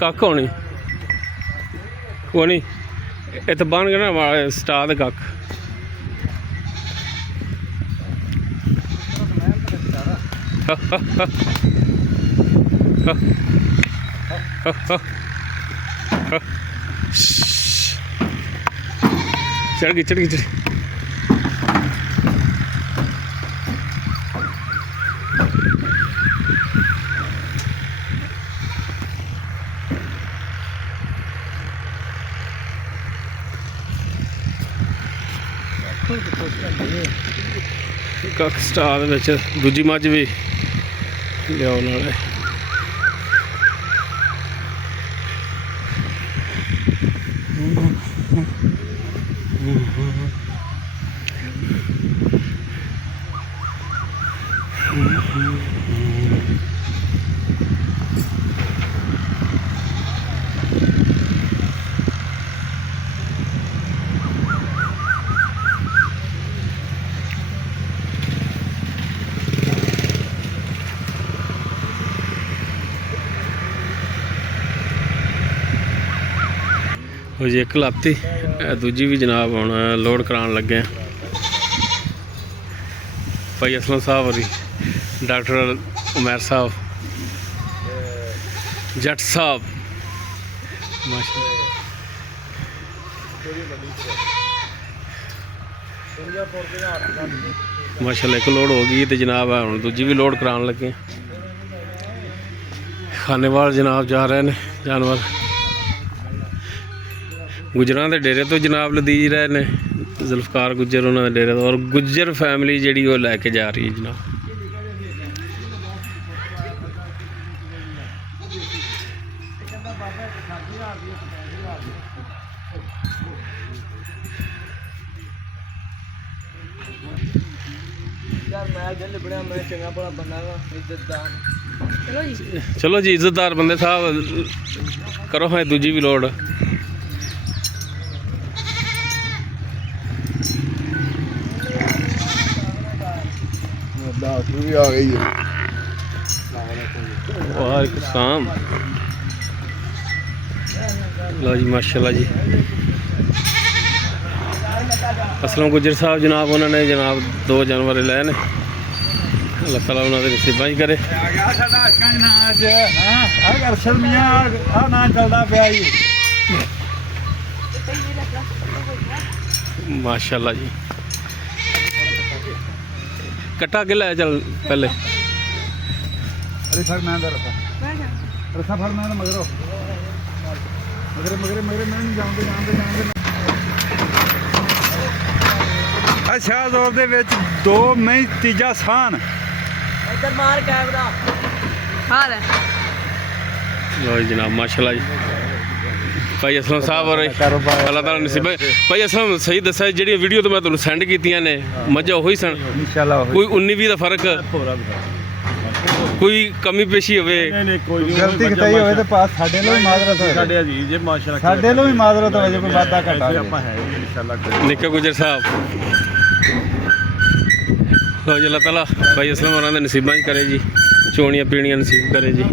कख होनी वो नहीं इतना बन गया ना स्टार दे कख चढ़ गई चढ़ गई चढ़ कख स्टार दूजी मझ भी लियाओ नाले वो जी एक लाती दूजी भी जनाब हम लोड कराने लगे भाई असलम साहब और डॉक्टर उमैर साहब जट साहब माशाल्लाह एक लोड हो गई तो जनाब हम दूजी भी लोड कराने लगे खानेवाल जनाब जा रहे हैं जानवर गुजरां दे डेरे तो जनाब लदी रहे ने जुल्फकार गुज्जर उन्होंने डेरे तो और गुज्जर फैमिली जी वो लैके जा रही है जनाब चलो जी इज्जतदार बंदे साहब करो हाँ दूजी भी लोड आ गई है वालेकुम लो जी माशाल्लाह जी असलम गुजर साहब जनाब उन्होंने जनाब 2 जानवर लाए ने अल्लाह ताला उन्होंने नसीबां ही करे माशाल्लाह जी कट्टा के लाया चल पहले अरे फर मैं रसा फर मैं मगरो मगरे मगरे मगरे मैं नहीं जाऊंगे जाऊंगे अच्छा दौर दे विच 2 मई तीजा सान इधर मार कैमरा हाल है लो जनाब माशाल्लाह जी भाई असलम साहब और अल्लाह ताला नसीब भाई असलम सही दसा जी वीडियो तो मैं तुहानू सेंड कीतियां ने मझा वही सन इंशाल्लाह कोई 19-20 का फर्क कोई कमी पेशी होवे गलती किताई होवे तो पास साडे लो माजरत होवे साडे अजीज जे माशाल्लाह साडे लो भी माजरत होवे जे कोई वादा घटा ਆਪਾਂ है इंशाल्लाह निक्का गुजर साहब लो जी अल्लाह ताला भाई असलम और नसीबां करे जी चोनियां पीनियां नसीब करे जी